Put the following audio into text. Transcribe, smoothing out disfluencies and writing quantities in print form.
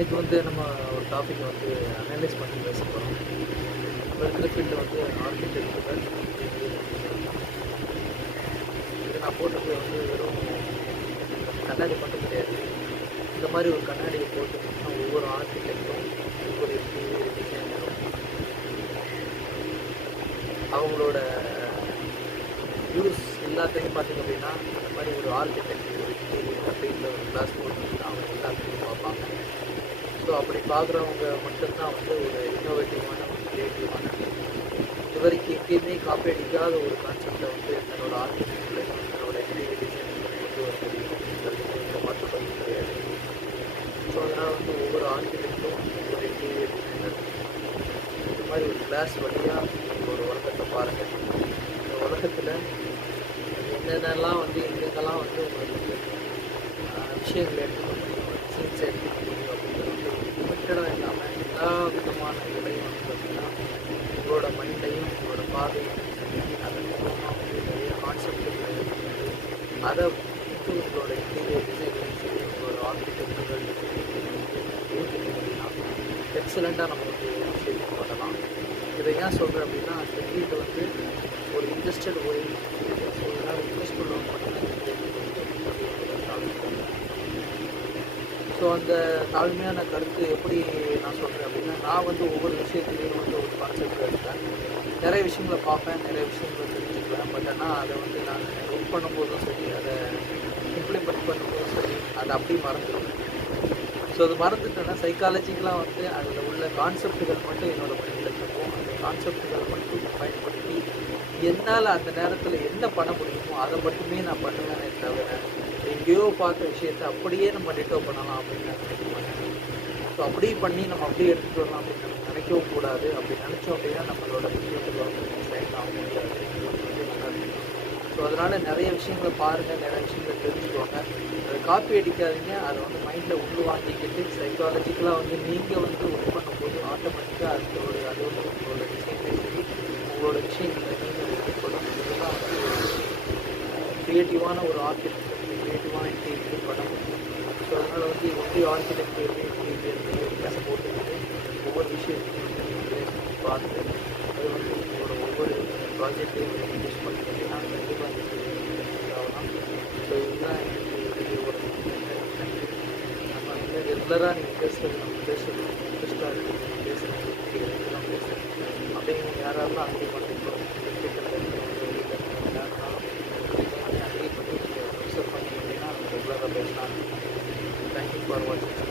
இன்னைக்கு வந்து நம்ம ஒரு டாபிக் வந்து அனலைஸ் பண்ணி பேச போகிறோம். இப்போ இருக்கிற ஃபீல்டு வந்து ஆர்கிடெக்சுரல் இது நான் போட்டது வந்து வெறும் கண்ணாடி மட்டும் கிடையாது. இந்த மாதிரி ஒரு கண்ணாடியை போட்டுக்கிட்டோம்னா ஒவ்வொரு ஆர்கிடெக்டும் ஒவ்வொரு டிசைனரும் அவங்களோட யூஸ் எல்லாத்தையும் பார்த்திங்க அப்படின்னா அந்த மாதிரி ஒரு ஆர்கிடெக்ட் ஒரு ஃபீல்டில் ஒரு கிளாஸ் போட்டு அவங்க எல்லாத்தையும் பார்ப்பாங்க. ஸோ அப்படி பார்க்குறவங்க மட்டும்தான் வந்து ஒரு இன்னோவேட்டிவான ஒரு கிரியேட்டிவான இதுவரைக்கும் எங்கேயுமே காப்பி அடிக்காத ஒரு கான்செப்டை வந்து தன்னோட ஆர்கிடெக்டில் தன்னோட இன்டீரியர் டிசைனில் கொண்டு வர முடியும் அப்படிங்கிறது மாற்றப்பட்டு கிடையாது. ஸோ அதனால் வந்து ஒவ்வொரு ஆர்கிடெக்டும் ஒரு இன்டீரியர் டிசைனர் இந்த மாதிரி ஒரு கிளாஸ் வழியாக ஒரு உலகத்தை பாருங்கள். இந்த உலகத்தில் என்னென்னலாம் வந்து எங்கெங்கெல்லாம் வந்து உங்களுக்கு விஷயங்களை எடுத்துக்க முடியும், சீன்ஸ் எடுத்துக்க முடியும் அப்படிங்கிறது வந்து லிமிட்டடாக இல்லாமல் எல்லா விதமான இதுலையும் வந்து பார்த்திங்கன்னா உங்களோட மைண்டையும் உங்களோட பார்வையும் அதன் மூலமாக வந்து நிறைய கான்செப்டுகளை வந்து அதை வந்து உங்களோட இன்டீரியர் டிசைனையும் சரி உங்களோட ஆர்கிடெக்டுகள் ஊற்றிக்கிட்டிங்கன்னா எக்ஸலண்ட்டாக நம்ம வந்து விஷயத்தை பண்ணலாம். இதை ஏன் சொல்கிறேன் அப்படின்னா அந்த ஃபீல்டு வந்து ஒரு இன்ட்ரெஸ்டட் ஒய் ஸோ இதனால் இன்ட்ரெஸ்ட் உள்ளவங்க மட்டும்தான் ஸோ அந்த தாழ்மையான கருத்து எப்படி நான் சொல்கிறேன் அப்படின்னா நான் வந்து ஒவ்வொரு விஷயத்துலேயும் வந்து ஒரு கான்செப்ட் எடுப்பேன். நிறைய விஷயங்களை பார்ப்பேன், நிறைய விஷயங்களை தெரிஞ்சுக்குவேன். பட் ஆனால் அதை வந்து நான் ஒர்க் பண்ணும்போதும் சரி அதை இம்ப்ளிமெண்ட் பண்ணும்போதும் சரி அதை அப்படியே மறந்துடுவேன். ஸோ அது மறந்துட்டேன்னா சைக்காலஜிக்கலாக வந்து அதில் உள்ள கான்செப்டுகள் மட்டும் என்னோடய மைண்டில் இருக்கும். அந்த கான்செப்டுகளை மட்டும் பயன்படுத்தி என்னால் அந்த நேரத்தில் என்ன பண்ண முடியுமோ அதை மட்டுமே நான் பண்ணுவேனே தவிர எங்கேயோ பார்த்த விஷயத்தை அப்படியே நம்ம டிட்டோ பண்ணலாம் அப்படின்னு நான் நினைக்க மாட்டேன். ஸோ அப்படியே பண்ணி நம்ம அப்படியே எடுத்துகிட்டு வரலாம் அப்படின்னு நம்ம நினைக்கவும் கூடாது. அப்படி நினச்சோம் அப்படின்னா நம்மளோட விஷயத்தில் வந்து சைன் ஆக முடியாது. ஸோ அதனால் நிறைய விஷயங்களை பாருங்கள், நிறைய விஷயங்களை தெரிஞ்சுக்கோங்க. அதை காப்பி அடிக்காதீங்க. அதை வந்து மைண்டில் உள்ள வாங்கிக்கிட்டு சைக்காலஜிக்கலாக வந்து நீங்கள் வந்து ஒர்க் பண்ணும்போது ஆட்டோமேட்டிக்காக அது வந்து உங்களோட டிசைன்லேயும் சரி உங்களோட விஷயங்களை நீங்கள் எடுத்துக்கொள்ளும். இதெல்லாம் வந்து க்ரியேட்டிவான ஒரு ஆர்கிடெக்ட் க்ரியேட்டிவான இன்டீரியர் பண்ண முடியும். ஸோ அதனால் வந்து எப்படி ஆர்கிடெக்ட் எப்படி இன்டீரியர் கிளாஸ் போட்டுக்கிட்டு ஒவ்வொரு விஷயத்தையும் வந்து நீங்களே பார்த்து அது வந்து உங்களோட ஒவ்வொரு ப்ராஜெக்டையும் யூஸ் பண்ணிக்கிட்டீங்கன்னா கண்டிப்பாக இந்த ஆகலாம். ஸோ இதுதான் எனக்கு ஒரு நம்ம வந்து ரெகுலராக நீங்கள் பேசுகிறது நம்ம பேசுகிறது இன்ட்ரெஸ்ட்டாக இருக்குது நம்ம பேசுகிறது இதெல்லாம் பேசுகிறேன் அப்படின்னு நீங்கள் யாரெல்லாம் அக்ரி பண்ணுறீங்களோ கிரிக்கெட்டில் இருக்கிறவங்க வெளியில் இருக்கிறவங்க யாருனாலும் அக்ரி பண்ணி நீங்கள் அப்சர்வ் பண்ணி அப்படின்னா நம்ம ரெகுலராக பேசலாம். தேங்க்யூ ஃபார் வாட்சிங்.